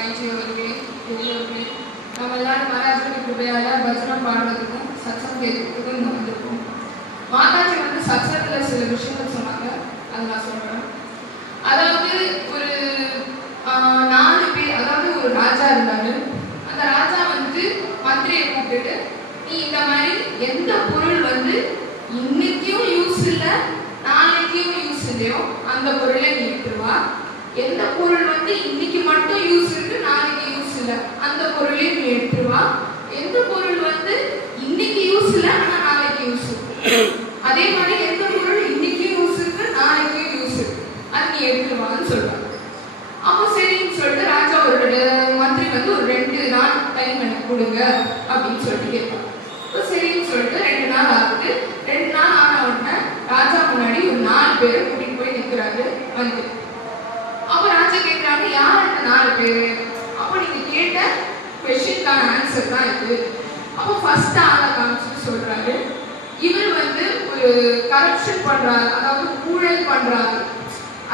IG அவர்களே, பெரியவர்களே, நம்ம எல்லாரும் மகாராஜனுக்கு கிருபையால பஜனம் பாடுறதுக்கும் சத்சங்கம் கேட்கறதுக்கும் இங்கே வந்திருக்கோம். மாதாஜி வந்து சத்சங்கத்தில் சில விஷயங்கள் சொன்னாங்க, அதை நான் சொல்கிறேன். அதாவது ஒரு 4 பேர், அதாவது ஒரு ராஜா இருந்தாரு. அந்த ராஜா வந்து மந்திரியை கூப்பிட்டுட்டு, நீ இந்த மாதிரி எந்த பொருள் வந்து இன்னைக்கும் யூஸ் இல்லை நாளைக்கும் யூஸ் இல்லையோ அந்த பொருளை நீ எடுத்துருவா. எந்த பொருள் வந்து இன்னைக்கு மட்டும் யூஸ் இருக்கு நாளைக்கு யூஸ் இல்லை அந்த பொருளையும் நீ எடுத்துருவா. எந்த பொருள் வந்து இன்னைக்கு யூஸ் இல்லை ஆனா நாளைக்கு யூஸ் இருக்கு, அதே மாதிரி எந்த பொருள் இன்னைக்கு யூஸ் இருக்கு நாளைக்கு யூஸ் இருக்கு அது நீ எடுத்துருவான்னு சொல்றாங்க. அப்போ சரின்னு சொல்லிட்டு ராஜா மந்திரி வந்து ஒரு 2 நாள் டைம் எனக்கு கொடுங்க அப்படின்னு சொல்லிட்டு கேட்பாங்க. சரின்னு சொல்லிட்டு 2 நாள் ஆகுது. 2 நாள் ஆன உடனே ராஜா முன்னாடி ஒரு 4 பேரை கூட்டிட்டு போய் நிற்கிறாரு மந்திரி. அப்ப ராஜா கேட்கிறாங்க, யார் அந்த 4 பேரு? அப்ப நீங்க கேட்ட கொஸ்டினுக்கான ஆன்சர் தான் இது. அப்போ ஃபர்ஸ்ட் ஆளை காமிச்சு சொல்றாரு, இவர் வந்து ஒரு கரப்ஷன் பண்றாரு, அதாவது ஊழல் பண்றாரு.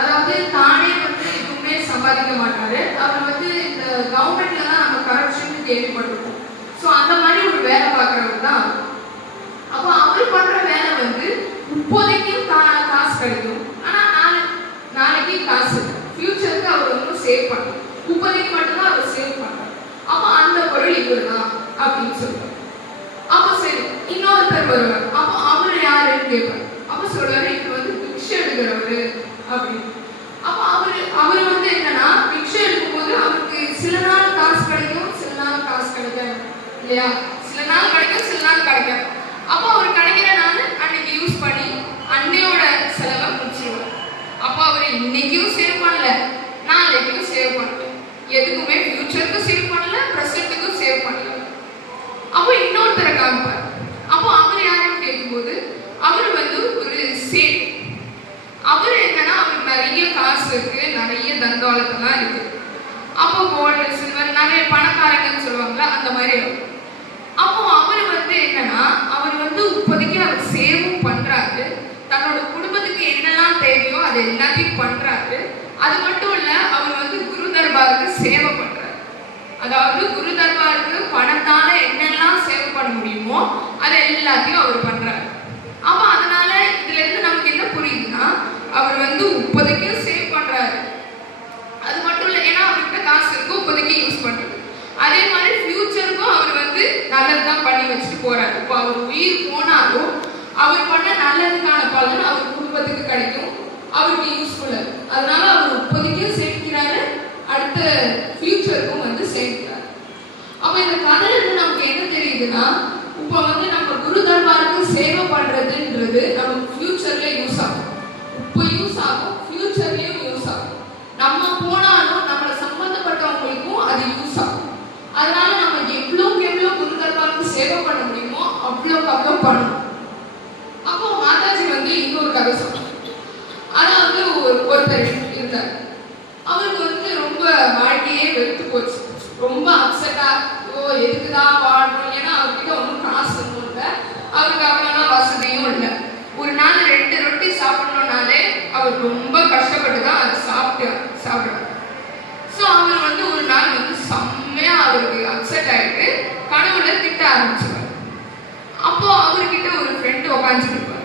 அதாவது தானே வந்து எதுவுமே சம்பாதிக்க மாட்டாரு. அவர் வந்து இந்த கவர்மெண்ட்ல தான் நம்ம கரப்ஷன் கேள்விப்பட்டிருக்கோம். ஸோ அந்த மாதிரி ஒரு வேலை பார்க்குறவர் தான் அவர். அப்போ அவர் பண்ற வேலை வந்து இப்போதைக்கும் காசு கிடைக்கும், ஆனால் நாளைக்கு காசு இல்லை. ஃபியூச்சருக்கு அவர் ஒன்றும் சேவ் பண்ணணும், இப்போதைக்கு மட்டும்தான் அவர் சேவ் பண்ணுறார். அப்போ அந்த பொருள் இவர் தான் அப்படின்னு சொல்லுவார். அப்போ சரி, இன்னொருத்தர் வருவார். அப்போ அவர் யாருன்னு கேட்பார். அப்போ சொல்லுவார், இவர் வந்து பிக்ஷை எடுக்கிறவர் அப்படின்னு. அப்போ அவர் வந்து என்னன்னா, பிக்ஷை எடுக்கும்போது அவருக்கு சில நாள் காசு கிடைக்கும், சில நாள் காசு கிடைக்காது இல்லையா? சில நாள் கிடைக்கும், சில நாள் கிடைக்காது. அப்போ அவர் கிடைக்கிற நாள் அன்னைக்கு யூஸ் பண்ணி அன்னையோட செலவை முடிச்சிருவார். அப்போ அவர் இன்னைக்கும் சேவ் பண்ணல, நாளைக்கும் சேவ் பண்ணல, எதுக்குமே ஃபியூச்சருக்கும் சேவ் பண்ணல, ப்ரெசென்ட்டுக்கும் சேவ் பண்ணல. அப்போ இன்னொருத்தரை காமிப்பார். அப்போ அவர் யாருன்னு கேட்கும்போது அவர் வந்து ஒரு சேட். அவர் என்னன்னா, அவருக்கு நிறைய காசு இருக்கு, நிறைய தண்டவாளத்தெல்லாம் இருக்கு. அப்போ கோல்டு சில்வர் நிறைய பணக்காரங்கன்னு சொல்லுவாங்கல்ல, அந்த மாதிரி. அப்போ அவர் வந்து என்னன்னா, அவர் வந்து இப்போதைக்கு அவர் சேவும் பண்றாரு, தன்னோட குடும்பத்துக்கு என்னெல்லாம் தேவையோ அது எல்லாத்தையும் பண்றாரு. அது மட்டும் இல்ல, அவர் வந்து குரு தர்பாருக்கு சேவை பண்றாரு. அதாவது குரு தர்பாருக்கு பணத்தால என்னெல்லாம் சேவை பண்ண முடியுமோ அது எல்லாத்தையும் அவர் பண்றாரு. அப்ப அதனால இதுல இருந்து நமக்கு என்ன புரியுதுன்னா, அவர் வந்து இப்போதைக்கும் சேவ் பண்றாரு. அது மட்டும் இல்லை, ஏன்னா அவர்கிட்ட காசு இருக்கும், இப்போதைக்கு யூஸ் பண்றது. அதே மாதிரி ஃபியூச்சருக்கும் அவர் வந்து நல்லதுதான் பண்ணி வச்சுட்டு போறாரு. இப்போ அவர் உயிர் போனாலும் அவர் பண்ண நல்லதுக்கான பலன் அவர் குடும்பத்துக்கு கிடைக்கும், அவருக்கு யூஸ்ஃபுல்லா. அதனால அவர் இப்போதைக்கும் சேர்க்கிறாரு, அடுத்த ஃபியூச்சருக்கும் வந்து சேர்க்கிறாரு. அப்ப இந்த கதையில இருந்து நமக்கு என்ன தெரியுதுன்னா, இப்போ வந்து நம்ம குரு தர்பாருக்கு சேவை பண்றதுன்றது நமக்கு ஃபியூச்சர்ல யூஸ் ஆகும். இப்போ யூஸ் ஆகும், ஃபியூச்சர்லயும் யூஸ் ஆகும். நம்ம போனாலும் நம்மளை சம்பந்தப்பட்டவங்களுக்கும் அது யூஸ் ஆகும். அதனால நம்ம எவ்வளோக்கு எவ்வளோ குரு தர்பாருக்கு சேவை பண்ண முடியுமோ அவ்வளோக்கு அவ்வளோ பண்ணணும். அப்போ மாதாஜி வந்து இன்னொரு கதை சொன்னாங்க. அதாவது ஒருத்தர் இருந்தார். அவருக்கு வந்து ரொம்ப வாழ்க்கையே வெறுத்து போச்சு, ரொம்ப அப்செட்டா, எதுக்குதான் வாழணும், ஏன்னா அவர்கிட்ட ஒன்றும் காசும் இல்லை, அவருக்கு அவ்வளோலாம் வசதியும் இல்லை. ஒரு நாள் 2 ரொட்டி சாப்பிடணும்னாலே அவர் ரொம்ப கஷ்டப்பட்டு தான் அதை சாப்பிடுறாரு. ஸோ அவர் வந்து ஒரு நாள் வந்து செம்மையா அவருக்கு அப்செட் ஆயிட்டு கடவுளை திட்ட ஆரம்பிச்சுவார். அப்போ அவர்கிட்ட ஒரு ஃப்ரெண்டு உட்காந்துட்டு இருப்பார்.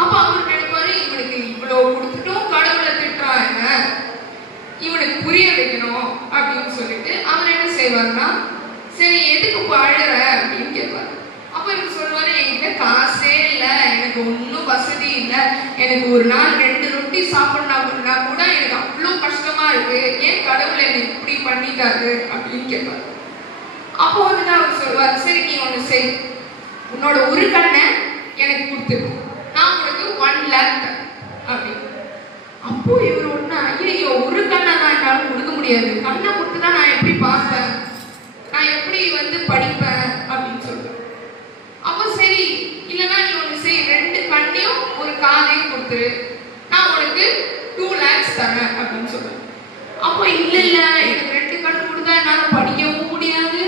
அப்போ அவர் நினைப்பாரு, இவனுக்கு இவ்வளோ கொடுத்துட்டும் கடவுளை திட்டுறாங்க, இவனுக்கு புரிய வைக்கணும் அப்படின்னு சொல்லிட்டு அவர் என்ன செய்வார்னா, சரி எதுக்கு அழுற அப்படின்னு கேட்பார். அப்போ இவர் சொல்லுவாரு, என்கிட்ட காசே இல்லை, எனக்கு ஒன்றும் வசதி இல்லை, எனக்கு ஒரு நாள் 2 ரொட்டி சாப்பிடணும்னா கூட எனக்கு அவ்வளோ கஷ்டமா இருக்கு, ஏன் கடவுளை என்னை இப்படி பண்ணிட்டாரு அப்படின்னு கேட்பாரு. அப்போ வந்துட்டு அவர் சொல்லுவார், சரி நீ ஒன்று செய், உன்னோட ஒரு கண்ணை எனக்கு கொடுத்துரு, நான் உனக்கு 1 lakh அப்படின்னு. அப்போ இவர் ஒன்று, ஐயோ ஒரு கண்ணை நான் என்னாலும் கொடுக்க முடியாது, கண்ணை கொடுத்து தான் நான் எப்படி பார்ப்பேன், நான் எப்படி வந்து படிப்பேன் அப்படின்னு சொல்லுவேன். அப்போ சரி, இல்லைன்னா நீ ஒன்று செய், 2 கண்ணையும் ஒரு காதையும் கொடுத்துரு, நான் உனக்கு 2 lakhs தரேன் அப்படின்னு சொல்லுவேன். அப்போ இல்லை எனக்கு 2 கண் கொடுத்தா என்னால் படிக்கவும் முடியாது,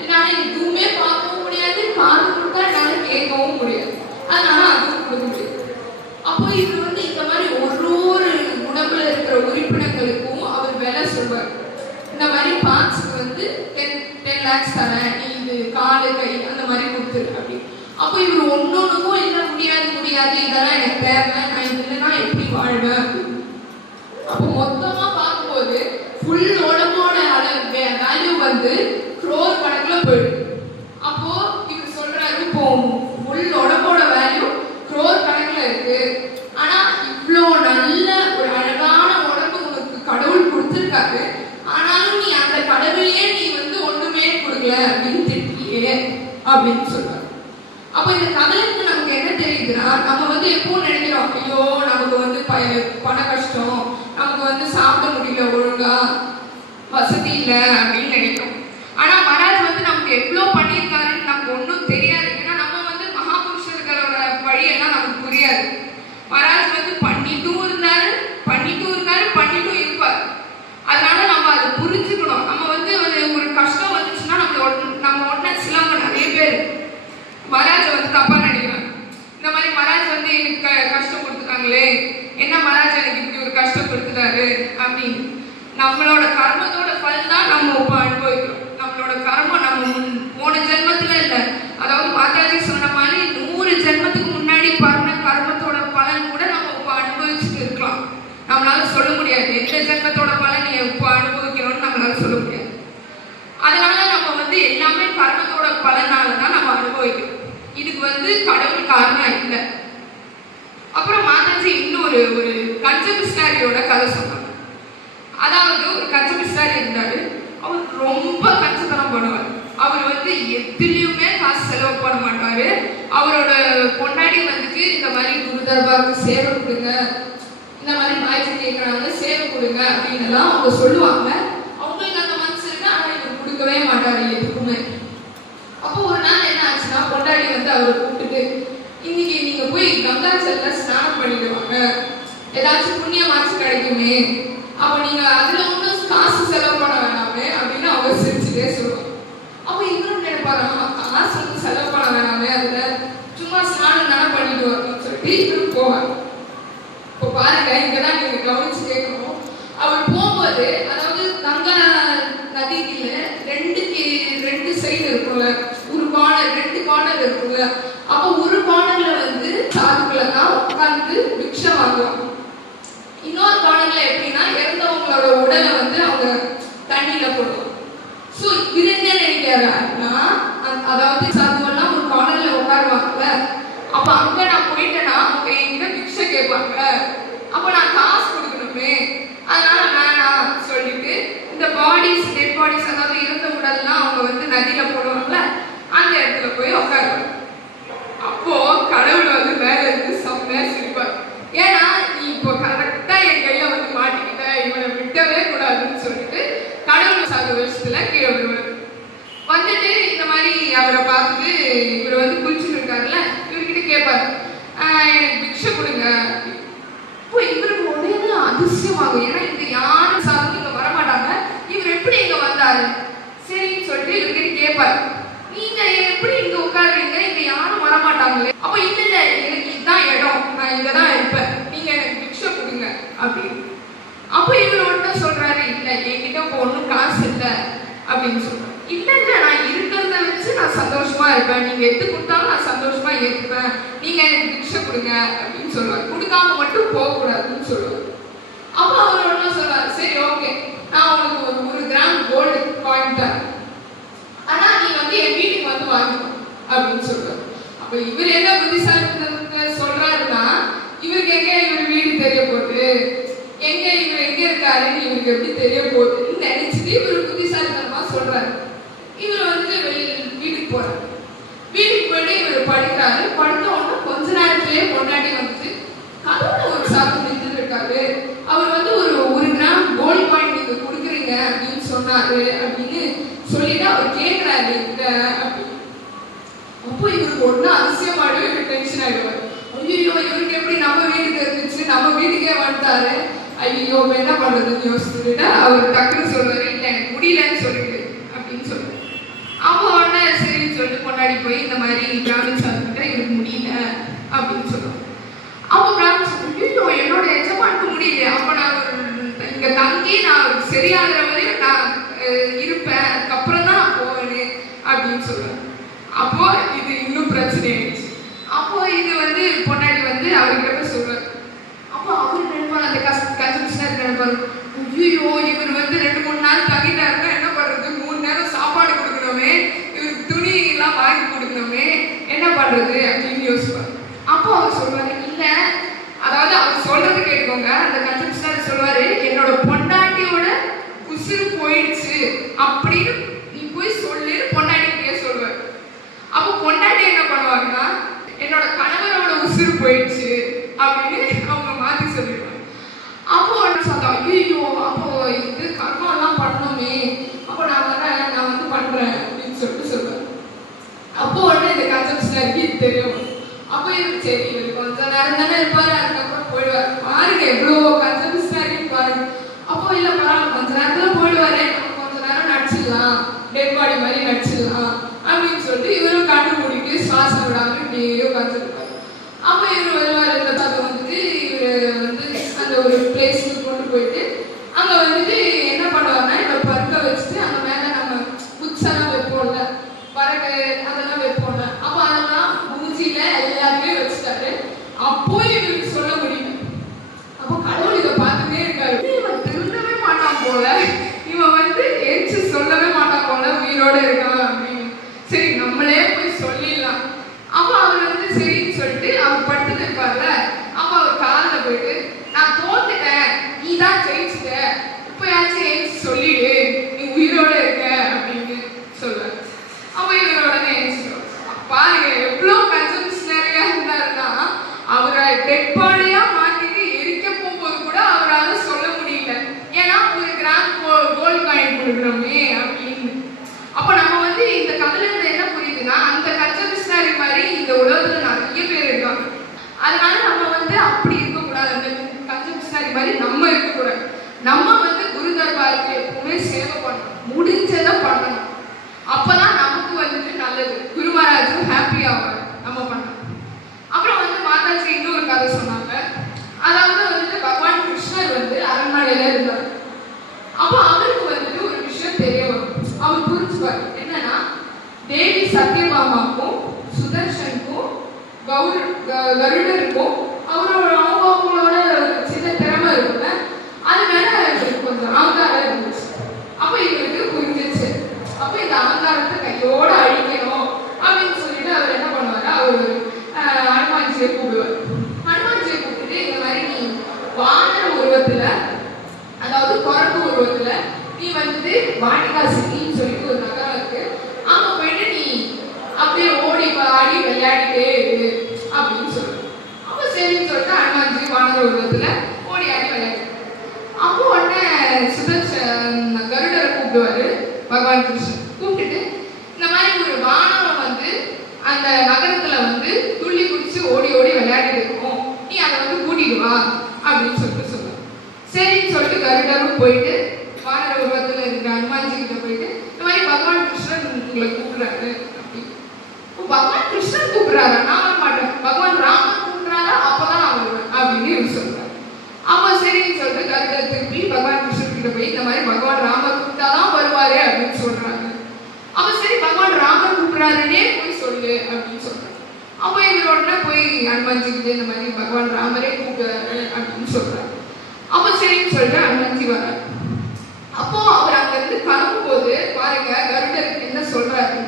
என்னால் எதுவுமே பார்க்கவும் முடியாது, காது கொடுத்தா என்னால் கேட்கவும் முடியாது, அதனால அதுவும் கொடுக்க முடியாது. அப்போ இவர் வந்து இந்த மாதிரி ஒரு உடம்புல இருக்கிற உறுப்பினர்களுக்கும் அவர் வேலை சொல்வார். இந்த மாதிரி பார்ட்ஸுக்கு வந்து 10 lakhs தரேன், நீ இது காலு கை அந்த மாதிரி கொடுத்துரு அப்படி. அப்போ இவர் ஒன்னொன்னுக்கும் என்ன முடியாது இதெல்லாம் எனக்கு தேவை, நான் இதுலன்னா எப்படி வாழ்வேன். அப்போ மொத்தமா பார்க்கும்போது ஃபுல் உடம்போட வேல்யூ வந்து crore கணக்குல போயிடுது. அப்போ இவர் சொல்றாரு, இப்போ ஃபுல் உடம்போட வேல்யூ crore கணக்குல இருக்கு, ஆனா இவ்வளோ நல்ல ஒரு அழகான உடம்பு உனக்கு கடவுள் கொடுத்துருக்காரு, ஆனாலும் நீ அந்த கடவுளையே நீ வந்து ஒண்ணுமே கொடுக்கல அப்படின்னு திட்டியே அப்படின்னு சொல்றாரு. அப்ப இந்த கதையிலிருந்து நமக்கு என்ன தெரியுதுன்னா, நம்ம வந்து எப்பவும் நினைக்கிறோம், ஐயோ நமக்கு வந்து பண கஷ்டம், நமக்கு வந்து சாப்பிட முடியல, ஒழுங்கா வசதி இல்லை அப்படின்னு நினைக்கிறோம். ஆனா மகாராஜ் வந்து நமக்கு எவ்வளவு பண்ணியிருக்காருன்னு நமக்கு ஒன்றும் தெரியாது. ஏன்னா நம்ம வந்து மகாபுருஷர்களோட வழியெல்லாம் நமக்கு புரியாது. மகாராஜ் வந்து பண்ணிட்டும் இருக்காரு, பண்ணிட்டும் இருப்பார். அதனால நம்ம அதை புரிஞ்சுக்கணும். நம்ம வந்து ஒரு கஷ்டம் வந்துச்சுன்னா நம்ம உடனே சிலவங்க நிறைய பேர் மகாராஜ வந்து தப்பா நினைக்கிறாங்க. இந்த மாதிரி மகாராஜ் வந்து எனக்கு கஷ்டம் கொடுத்துட்டாங்களே, என்ன மகாராஜ் எனக்கு இப்படி ஒரு கஷ்டம் கொடுத்துட்டாரு அப்படின்னு. நம்மளோட கர்மத்தோட பலன் தான் நம்ம இப்ப அனுபவிக்கிறோம். நம்மளோட கர்மம் நம்ம போன ஜென்மத்துல இல்லை, அதாவது மாதாஜி சொன்ன மாதிரி 100 ஜென்மத்துக்கு முன்னாடி பண்ண கர்மத்தோட பலன் கூட நம்ம இப்ப அனுபவிச்சுட்டு இருக்கலாம். நம்மளால சொல்ல முடியாது எந்த ஜென்மத்தோட பலன் நீ இப்ப அனுபவிக்கணும்னு நம்மளால சொல்ல முடியாது. அதனால நம்ம வந்து எல்லாமே கர்மத்தோட பலனாலதான் நம்ம அனுபவிக்கிறோம். இதுக்கு வந்து கடவுள் காரணம் இல்லை. அப்புறம் மாதாஜி இன்னொரு ஒரு கஞ்சபிஸ்டாரியோட கதை சொன்னாங்க. அதாவது ஒரு கஞ்சபிஸ்டாரி இருந்தாரு, அவர் ரொம்ப கஞ்சத்தனம் பண்ணுவார். அவர் வந்து எதுலையுமே காசு செலவு பண்ண மாட்டாரு. அவரோட பொண்டாடி வந்துட்டு இந்த மாதிரி குரு தர்பாருக்கு சேவை கொடுங்க, இந்த மாதிரி மாய்ச்சி கேட்கறாங்க சேவை கொடுங்க அப்படின்னு எல்லாம் அவங்க சொல்லுவாங்க. அவங்களுக்கு அந்த மனசு இருக்கு, ஆனா இவர் கொடுக்கவே மாட்டாரு எதுக்குமே. அப்போ ஒரு நாள் என்ன ஆச்சுன்னா, பொண்டாடி வந்து அவரை கூப்பிட்டுட்டு, இன்னைக்கு நீங்க போய் கங்காச்சல்ல ஸ்நானம் பண்ணிடுவாங்க, ஏதாச்சும் புண்ணியமாச்சு கிடைக்குமே, அப்ப நீங்க அதுல ஒன்றும் காசு செலவு பண்ண வேணாமே அப்படின்னு அவங்க சிரிச்சுட்டே சொல்லுவாங்க. அப்ப இன்னும் நினைப்பாரு, காசு வந்து செலவு பண்ண வேணாமே, அதுல சும்மா ஸ்நானம் தானே பண்ணிட்டு வரணும்னு சொல்லிட்டு இவரும் போவாங்க. இப்போ பாருங்க, இங்கதான் நீங்க கவனிச்சு கேட்கணும். அவர் போகும்போது, அதாவது கங்கா நதியில ரெண்டு சைடு இருக்கும்ல, ஒரு கார்னர் 2 கார்னர் இருக்கும்ல. அப்போ ஒரு கார்னர்ல வந்து சாதுக்களை தான் உட்கார்ந்து பிக்ஷை வாங்குவாங்க. இன்னொரு கார்னர்ல எப்படின்னா இறந்தவங்களோட உடலை வந்து அவங்க தண்ணியில போடுவாங்க. ஸோ இது என்ன நினைக்கிறாருன்னா, அதாவது சாதுவெல்லாம் ஒரு கார்னர்ல உட்காருவாங்கல்ல, அப்ப அங்க நான் போயிட்டேன்னா அவங்க என்கிட்ட பிக்ஷை கேட்பாங்க, அப்ப நான் காசு கொடுக்கணுமே, அதனால வேணாம் சொல்லிட்டு இந்த பாடிஸ் டெட் பாடிஸ் அதாவது இறந்த உடல்லாம் அவங்க வந்து நதியில போடுவாங்கல்ல, அந்த இடத்துல போய் உட்காருவாங்க. அப்போ கடவுள் வந்து மேல இருந்து செம்மையா சிரிப்பார். ஏன்னா நீ இப்போ கரெக்டா என் கையில வந்து மாட்டிக்கிட்ட, இவனை விட்டவே கூடாதுன்னு சொல்லிட்டு கடவுள் சாகு வருஷத்துல கீழே வருவார். வந்துட்டு இந்த மாதிரி அவரை பார்த்துட்டு இவர் வந்து குளிச்சுட்டு இருக்காருல்ல, இவர்கிட்ட கேட்பாரு, எனக்கு பிக்ஷை கொடுங்க. இப்போ இவருக்கு உடனே அதிசயமாகும். ஏன்னா இங்க யாரும் சாப்பிட்டு இங்க வரமாட்டாங்க, இவர் எப்படி இங்க வந்தாரு சரின்னு சொல்லிட்டு இவர்கிட்ட கேட்பாரு, நீங்க எப்படி இங்க உட்காருறீங்க, இங்க யாரும் வரமாட்டாங்களே. அப்ப இல்ல எனக்கு இதுதான் இடம், நான் இங்கதான் இருப்பேன், நீங்க எனக்கு பிக்ஷை கொடுங்க அப்படின்னு. அப்ப இவர் ஒண்ணு சொல்றாரு, இல்ல என்கிட்ட இப்போ ஒன்றும் காசு இல்லை அப்படின்னு சொல்றாரு. இல்ல நான் இருக்கிறத வச்சு நான் சந்தோஷமா இருப்பேன், நீங்க எது கொடுத்தாலும் நான் சந்தோஷமா ஏற்றுப்பேன், நீங்க எனக்கு பிக்ஷை கொடுங்க அப்படின்னு சொல்லுவாரு. கொடுக்காம மட்டும் போக கூடாதுன்னு சொல்லுவாரு. அப்ப அவர் ஒன்றும் சொல்றாரு, சரி ஓகே, நான் உங்களுக்கு ஒரு கிராம் கோல்டு காயின் தரேன், ஆனா நீ வந்து என் வீட்டுக்கு வந்து வாங்கிக்கணும் அப்படின்னு சொல்றாரு. அப்ப இவர் என்ன புத்திசாலித்தனத்தை சொல்றாருன்னா, இவருக்கு எங்க இவர் வீடு தெரிய போகுது, இவர் எங்க இருக்காருன்னு இவருக்கு எப்படி தெரிய போகுதுன்னு நினைச்சிட்டு இவர் புத்திசாலித்தனமா சொல்றாரு. இவர் வந்து வீட்டுக்கு போறாரு. வீட்டுக்கு போயிட்டு இவர் படிக்கிறாரு. படித்த உடனே கொஞ்ச நேரத்திலேயே பொண்டாட்டி வந்துட்டு, கடவுள் ஒரு சாக்கு நின்று இருக்காரு, அவர் வந்து ஒரு கிராம் கோல்டு காயின் நீங்க கொடுக்குறீங்க அப்படின்னு சொன்னாரு அப்படின்னு சொல்லிட்டு அவர் கேட்கிறாரு கிட்ட அப்படின்னு. அப்போ இவருக்கு ஒன்னும் அதிசயமாடுவே, இவர் டென்ஷன் ஆயிடுவார். ஐயோ இவருக்கு எப்படி நம்ம வீட்டுக்கு இருந்துச்சு, நம்ம வீட்டுக்கே வந்துட்டாரு, ஐயோ என்ன பண்றதுன்னு யோசிச்சுட்டு அவர் டக்குன்னு சொல்றாரு, இல்லை எனக்கு முடியலன்னு சொல்லிட்டு அப்படின்னு சொல்றாரு. அப்போ உடனே சரின்னு சொல்லிட்டு கொண்டாடி போய் இந்த மாதிரி பிராமின் சார்கிட்ட எனக்கு முடியல அப்படின்னு சொல்லுவாங்க. அப்போ பிராமின் சார், என்னோட எஜமானுக்கு முடியல, அப்போ நான் இங்க தங்கி நான் சரியாகிற வரையும் நான் அவர்கிட்ட போய் சொல்றாரு. அப்போ அவரு நினைப்பாரு, அந்த கன்சம்ஷனர் நினைப்பாரு, ஐயோ இவர் வந்து 2-3 நாள் தங்கிட்டாருன்னா என்ன பண்றது, 3 நேரம் சாப்பாடு கொடுக்கணுமே, இவருக்கு துணி எல்லாம் வாங்கி கொடுக்கணுமே, என்ன பண்றது அப்படின்னு யோசிப்பாரு. அப்போ அவர் சொல்லுவாரு, இல்ல, அதாவது அவர் சொல்றது கேட்டுக்கோங்க, அந்த கன்சம்ஷனர் சொல்லுவாரு, என்னோட பொண்டாட்டியோட உசுறு போயிடுச்சு அப்படின்னு நீ போய் சொல்லு, பொண்டாட்டியே சொல்லுவாரு. அப்போ பொண்டாட்டி என்ன பண்ணுவாங்கன்னா, என்னோட கணவரோட உசுறு போயிடுச்சு அப்படின்னு அவங்க மாத்தி சொல்லிடுவாங்க. அப்போ சொல்லுவாங்க, ஐயோ அப்போ இது கர்மம் எல்லாம் பண்ணணுமே, அப்போ நான் வந்து பண்றேன் அப்படின்னு சொல்லிட்டு சொல்லுவாரு. அப்போ உடனே இந்த கன்சம்ஷனருக்கு இது தெரியும். அப்போ இவரு சரி, இவர் கொஞ்ச நேரம் தானே இருப்பாரு, அதுக்கப்புறம் போயிடுவாரு. பாருங்க எவ்வளோ கன்சம்ஷனருக்கு பாருங்க. அப்போ இல்ல பரவாயில்ல, கொஞ்ச நேரத்துல போயிடுவாரு, நம்ம கொஞ்ச நேரம் நடிச்சிடலாம், டெட் பாடி மாதிரி நடிச்சிடலாம் அப்படின்னு சொல்லிட்டு இவரும் கண்ணு மூடிட்டு சுவாசம் விடாம இப்படியே உட்காந்துருப்பாரு. அப்போ இவர் வருவார். இந்த தாத்தா வந்துட்டு இவர் வந்து அந்த ஒரு பிளேஸ்க்கு கொண்டு போயிட்டு அங்க வந்துட்டு என்ன பண்ணுவாங்கன்னா, இவர் பருக்க வச்சுட்டு அங்க மேல நம்ம புக்ஸெல்லாம் வைப்போம்ல, பறகு அதெல்லாம் வைப்போம்ல, அப்போ அதெல்லாம் மூஞ்சியில எல்லாருமே வச்சுட்டாரு. அப்போ இவருக்கு சொல்ல முடியும். அப்போ கடவுள் இதை பார்த்துட்டே இருக்காரு, இவன் திருந்தவே மாட்டான் போல, இவன் வந்து ஏச்சு சொல்லவே மாட்டான் போல, உயிரோட இருக்கான் அப்படின்னு. சரி நம்மளே போய் சொல்லிடலாம். அப்போ அவர் வந்து சரின்னு சொல்லிட்டு அவர் படுத்துட்டு இருப்பார்ல, அப்போ அவர் காலில் போயிட்டு, நான் தோத்துட்டேன், நீ தான் ஜெயிச்சுட்ட, இப்பயாச்சும் ஏச்சு சொல்லிடு, நீ உயிரோட இருக்க அப்படின்னு சொல்லுவார். அப்போ இவர் உடனே ஏச்சிடும். பாருங்க எவ்வளோ கன்சம்ஷனரியா இருந்தாருன்னா, அவரை டெட் பாடியா மாத்திட்டு எரிக்க போகும்போது கூட அவரால் சொல்ல முடியல, ஏன்னா ஒரு கிராம் கோல்ட் காயின் கொடுக்குறோமே அப்படின்னு. அப்போ நம்ம வந்து இந்த கதையில இருந்து என்ன புரியுதுன்னா, அந்த கன்சம்ஷனரி மாதிரி இந்த உலகத்துல நிறைய பேர் இருக்காங்க. அதனால நம்ம வந்து அப்படி இருக்கக்கூடாது, அந்த கன்சம்ஷனரி மாதிரி நம்ம இருக்கக்கூடாது. நம்ம வந்து குரு தர்பாருக்கு எப்பவுமே சேவை பண்ணணும், முடிஞ்சதை பண்ணணும். அப்பதான் நமக்கு வந்துட்டு நல்லது, குரு மகாராஜும் ஹாப்பி ஆவார் நம்ம பண்ணணும். அப்புறம் வந்து மாதாஜி இன்னொரு கதை சொன்னாங்க. அதாவது வந்துட்டு பகவான் கிருஷ்ணர் வந்து அரண்மனையில இருந்தார். அப்போ அவருக்கு வந்துட்டு ஒரு விஷயம் தெரிய வரும். அவர் புரிஞ்சுப்பார், என்னன்னா தேவி சத்யபாமாவுக்கும் சுதர்ஷனுக்கும் கருடருக்கும் அவங்களோட சின்ன திறமை இருக்குல்ல, அது மேல கொஞ்சம் அகங்காரம் இருந்துச்சு. அப்போ இவருக்கு புரிஞ்சிச்சு. அப்போ இந்த அகங்காரத்தை கையோட அழிக்கணும் அப்படின்னு சொல்லிட்டு அவர் என்ன பண்ணுவாரு, அவர் ஹனுமான்ஜியை கூப்பிடுவார். ஹனுமான்ஜியை கூப்பிட்டு இந்த மாதிரி நீ வானர உருவத்துல, அதாவது குரங்கு உருவத்துல நீ வந்துட்டு வாணிகா சிட்டின்னு சொல்லிட்டு ஒரு நகரம் இருக்கு, அங்க போயிட்டு நீ அப்படியே ஓடி பாடி விளையாடிட்டே இரு அப்படின்னு சொல்லுவார். அப்போ சரின்னு சொல்லிட்டு ஹனுமான்ஜி வானர உருவத்துல ஓடி ஆடி விளையாடு. அப்போ உடனே கருடரை கூப்பிடுவாரு பகவான் கிருஷ்ணன். கூப்பிட்டுட்டு இந்த மாதிரி ஒரு வானரம் வந்து அந்த நகரத்துல வந்து துள்ளி குடிச்சு ஓடி ஓடி விளையாடிட்டு இருக்கும், நீ அதை வந்து கூட்டிட்டு வா அப்படின்னு சொல்லிட்டு சொல்லுவார். சரின்னு சொல்லிட்டு கருடரும் போயிட்டு வானர உருவத்துல இருக்கிற ஹனுமான்ஜி கிட்ட போயிட்டு இந்த மாதிரி பகவான் கிருஷ்ணன் உங்களை கூப்பிடுறாரு அப்படின்னு. பகவான் கிருஷ்ணன் கூப்பிடுறாரா, நான் வர மாட்டேன், பகவான் ராமன் கூப்பிடுறாரா, அப்பதான் நான் வருவேன் அப்படின்னு சொல்றாரு. அப்போ சரின்னு சொல்லிட்டு கருடர் திருப்பி பகவான் கிருஷ்ணன் கிட்ட போய் இந்த மாதிரி பகவான் ராமர் கூப்பிட்டாதான் வருவாரு அப்படின்னு சொல்றாங்க. அப்போ சரி பகவான் ராமர் கூப்பிடுறாருன்னே போய் சொல்லு அப்படின்னு சொல்றாங்க. அப்போ இவர் உடனே போய் ஹனுமான்ஜி கிட்ட இந்த மாதிரி பகவான் ராமரே கூப்பிடுறாரு அப்படின்னு சொல்றாரு. அப்போ சரின்னு சொல்லிட்டு ஹனுமான்ஜி வர்றாரு. அப்போ அவர் அங்க இருந்து கிளம்பும் போது பாருங்க கருடருக்கு என்ன சொல்றாரு,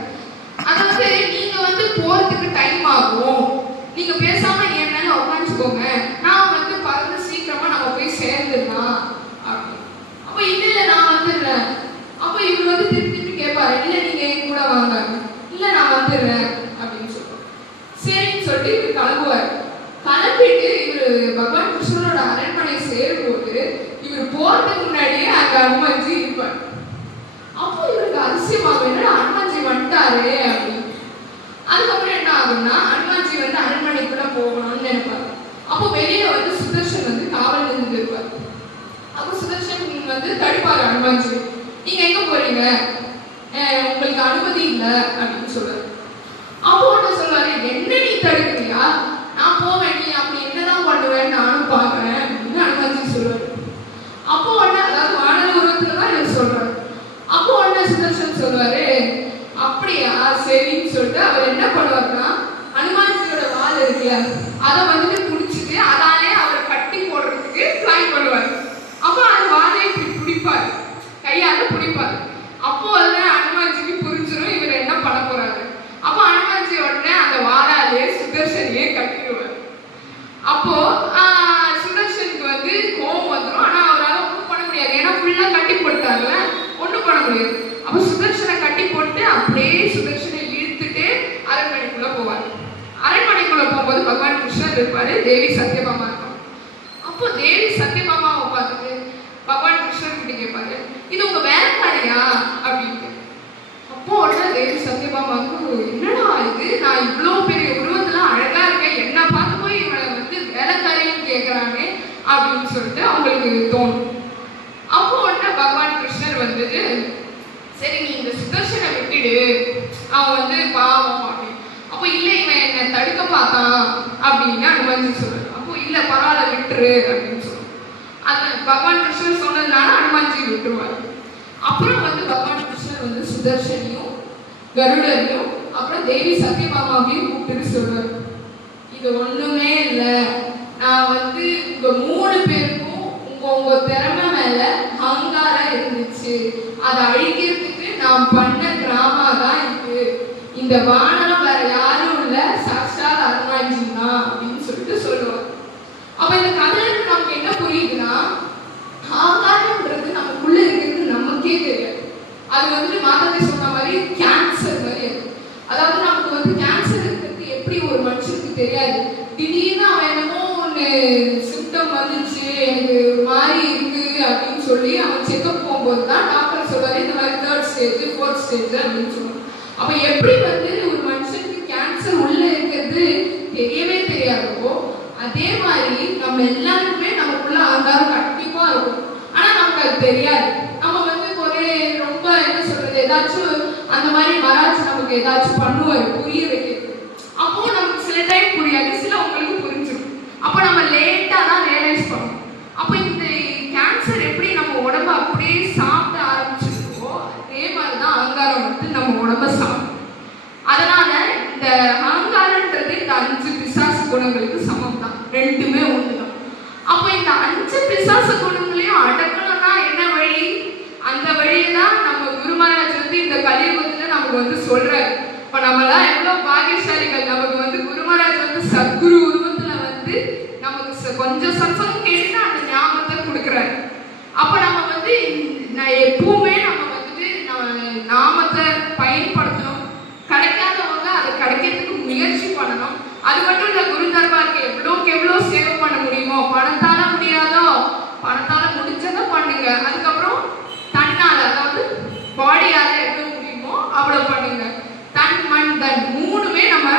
அதாவது நீங்க வந்து போறதுக்கு டைம் ஆகும், நீங்க பேசாம என் மேல உட்காந்துக்கோங்க, நான் வந்து பறந்து சீக்கிரமா நம்ம போய் சேர்ந்துடலாம் அப்படின்னு. அப்போ இல்ல நான் வந்துடுறேன். அப்போ இவர் வந்து திருப்பி திருப்பி கேட்பாரு, இல்ல நீங்க என் கூட வாங்க, இல்ல நான் வந்துடுறேன் அப்படின்னு சொல்லுவார். சரின்னு சொல்லிட்டு இவர் கிளம்புவார். கிளம்பிட்டு இவர் பகவான் கிருஷ்ணனோட அரண்மனை சேரும்போது இவர் போறதுக்கு முன்னாடியே அங்க ஹனுமான்ஜி இருப்பார். அப்போ இவருக்கு அதிசயமாக என்னடா ஹனுமான்ஜி வந்துட்டாரு அப்படின்னு. அதுக்கப்புறம் என்ன ஆகும்னா, ஹனுமான்ஜி வந்து அரண்மனைக்குள்ள போகணும்னு நினைப்பாரு. அப்போ வெளியே வந்து சுதர்ஷன் வந்து காவல் நின்று இருப்பார். அப்போ சுதர்ஷன் வந்து தடுப்பாரு ஹனுமான்ஜி, நீங்க எங்க போறீங்க, உங்களுக்கு அனுமதி இல்லை அப்படின்னு சொல்றாரு. அப்போ என்ன சொல்றாரு, என்ன நீ தடுக்கிறியா, நான் போவேன், நீ அப்படி என்னதான் பண்ணுவேன் நானும் பாக்குறேன் அப்படின்னு ஹனுமான்ஜி சொல்றாரு. அப்போ உடனே அதாவது வானர உருவத்துல தான் எனக்கு சொல்றாரு. அப்போ உடனே சுதர்ஷன் சொல்றாரு, அப்படியா சரின்னு சொல்லிட்டு அவர் என்ன பண்ணுவாருன்னா, ஹனுமான்ஜியோட வால் இருக்குல்ல அதை வந்துட்டு புடிச்சு பிடிப்பாரு. அப்போ வந்து அனுமான்ஜிக்கு புரிஞ்சிடும் இவர் என்ன பண்ண போறாரு. அப்போ அனுமான்ஜி உடனே அந்த வாளாலே சுதர்ஷனையே கட்டிடுவார். அப்போ சுதர்ஷனுக்கு வந்து கோபம் வந்துடும். ஆனா அவரால் ஒன்றும் பண்ண முடியாது, ஏன்னா ஃபுல்லா கட்டி போட்டாங்கல்ல, ஒன்றும் பண்ண முடியாது. அப்போ சுதர்ஷனை கட்டி போட்டு அப்படியே சுதர்ஷனை இழுத்துட்டு அரண்மனைக்குள்ள போவார். அரண்மனைக்குள்ள போகும்போது பகவான் கிருஷ்ணர் இருப்பாரு, தேவி சத்யபாமா இருப்பாங்க. அப்போ தேவி சத்யபாமாவை பார்த்துட்டு பகவான் கிருஷ்ணர் கிட்ட கேட்பாரு, இது உங்க வேலைக்காரியா அப்படின்னு. அப்போ உடனே தேவி சத்யபாமாவுக்கு என்னடா இது, நான் இவ்வளோ பெரிய உருவத்துல அழகா இருக்கேன், என்ன பார்த்து போய் இவளை வந்து வேலைக்காரின்னு கேட்கறாங்க அப்படின்னு சொல்லிட்டு அவங்களுக்கு தோணும். அப்போ உடனே பகவான் கிருஷ்ணர் வந்துட்டு, சரி நீ இந்த சுதர்ஷனை விட்டுடு, அவன் வந்து பாவம் அப்படின்னு. அப்போ இல்லை இவன் என்னை தடுக்க பார்த்தான் அப்படின்னு அனுமான்ஜி சொல்றாரு. அப்போ இல்லை பரவாயில்ல விட்டுரு அப்படின்னு சொல்லுவாங்க. அது பகவான் கிருஷ்ணர் சொன்னதுனால அனுமான்ஜி விட்டுருவாரு. அப்புறம் வந்து பகவான் கிருஷ்ணர் வந்து சுதர்ஷனையும் கருடரையும் அப்புறம் தேவி சத்யபாமாவையும் கூப்பிட்டு சொல்றாரு, இது ஒண்ணுமே இல்லை, நான் வந்து உங்க 3 பேருக்கும் உங்க திறமை மேல அகங்காரம் இருந்துச்சு, அதை அழிக்கிறதுக்கு நான் பண்ண டிராமா தான் இது, இந்த வானரம் வேற யாரும் இல்ல, சாட்சாத் அனுமான்ஜி தான் அப்படின்னு சொல்லிட்டு சொல்லுவார். அப்ப இந்த கதையில நமக்கு என்ன புரியுதுன்னா, அகங்காரம்ன்றது நமக்குள்ள இருக்கிறது நமக்கே தெரியாது. அது வந்துட்டு மாதாஜி சொன்ன மாதிரி கேன்சர் மாதிரி. அதாவது நமக்கு வந்து கேன்சர் இருக்கிறது எப்படி ஒரு மனுஷனுக்கு தெரியாது. திடீர்னு அவன் என்னமோ ஒன்று சிம்டம் வந்துச்சு, எனக்கு ஒரு மாதிரி இருக்கு அப்படின்னு சொல்லி அவன் செக்அப் போகும்போது தான் டாக்டர் சொல்றாரு இந்த மாதிரி 3rd ஸ்டேஜ் 4th ஸ்டேஜ் அப்படின்னு சொல்லுவாங்க. அப்ப எப்படி வந்து ஒரு மனுஷனுக்கு கேன்சர் உள்ள இருக்கிறது தெரியவே தெரியாதோ, அதே மாதிரி நம்ம எல்லாருக்குமே நமக்குள்ள அகங்காரம் கண்டிப்பா இருக்கும். ஆனா நமக்கு அது தெரியாது. நம்ம வந்து ஒரே ரொம்ப என்ன சொல்றது, ஏதாச்சும் அந்த மாதிரி மகாராஜ் நமக்கு ஏதாச்சும் பண்ணுவாரு புரிய வைக்கிறது. அப்போ நமக்கு சில டைம் புரியாது, சில உங்களுக்கு புரிஞ்சிடும். அப்போ நம்ம லேட்டா தான் ரியலைஸ் பண்ணுவோம். அப்போ இந்த கேன்சர் எப்படி நம்ம உடம்ப அப்படியே சாப்பிட ஆரம்பிச்சிருக்கோ, அதே மாதிரிதான் அகங்காரம் வந்து நம்ம உடம்ப சாப்பிடும். அதனால இந்த அகங்காரன்றது இந்த 5 பிசாசு குணங்களுக்கு சமம் தான், ரெண்டுமே ஒண்ணுதான். அப்போ இந்த 5 பிசாசு குணங்களையும் அடக்கணும்னா என்ன வழி? அந்த வழியை தான் நம்ம குரு மகாராஜ் வந்து இந்த கலியுகத்துல நமக்கு வந்து சொல்றாரு. இப்ப நம்மளாம் எவ்வளவு பாகியசாலிகள், நமக்கு வந்து குரு மகாராஜ் வந்து சத்குரு உருவத்துல வந்து நமக்கு கொஞ்சம் சத்சங்கம் கேட்டு அந்த ஞாபகத்தை கொடுக்குறாரு. அப்ப நம்ம வந்து எப்பவுமே நம்ம வந்துட்டு நாமத்தை பயன்படுத்தணும். கிடைக்காதவங்க அதை கிடைக்கிறதுக்கு முயற்சி பண்ணணும். அது மட்டும் இல்ல, குரு தர்பாருக்கு எவ்வளோக்கு எவ்வளோ சேவை பண்ண முடியுமோ, பணத்தால முடியாதோ பணத்தால முடிஞ்சதை பண்ணுங்க. அதுக்கப்புறம் தன்னால, அதாவது பாடியால எவ்வளவு முடியுமோ அவ்வளவு பண்ணுங்க. தன் மண் தன் 3மே நம்ம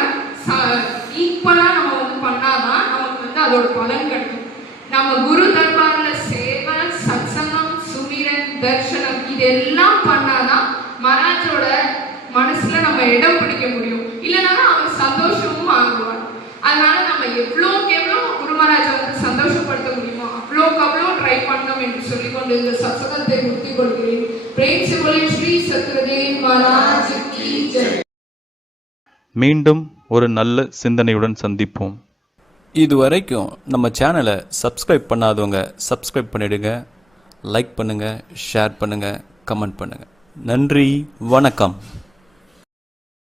ஈக்குவலா நம்ம வந்து பண்ணாதான் நமக்கு வந்து அதோட பலன் கிடைக்கும். நம்ம குரு தர்பார்ல சேவை, சத்சங்கம், சுமிரன், தர்ஷனம் இதெல்லாம் பண்ணாதான் மகாராஜோட மனசுல நம்ம இடம் பிடிக்க முடியும். இல்லைன்னா அவர் சந்தோஷமும் ஆகுவார். அதனால நம்ம எவ்வளோக்கு எவ்வளோ குரு மகாராஜை வந்து சந்தோஷப்படுத்த முடியுமோ அவ்வளோக்கு அவ்வளோ ட்ரை பண்ணணும் என்று சொல்லிக்கொண்டு இந்த சத்சங்கத்தை முக்தி கொள்கிறேன். பிரேம் से बोले श्री सत्यदेव महाराज की जय. மீண்டும் ஒரு நல்ல சிந்தனையுடன் சந்திப்போம். இதுவரைக்கும் நம்ம சேனலை சப்ஸ்கிரைப் பண்ணாதவங்க சப்ஸ்கிரைப் பண்ணிடுங்க, லைக் பண்ணுங்க, ஷேர் பண்ணுங்க, கமெண்ட் பண்ணுங்க. நன்றி, வணக்கம்.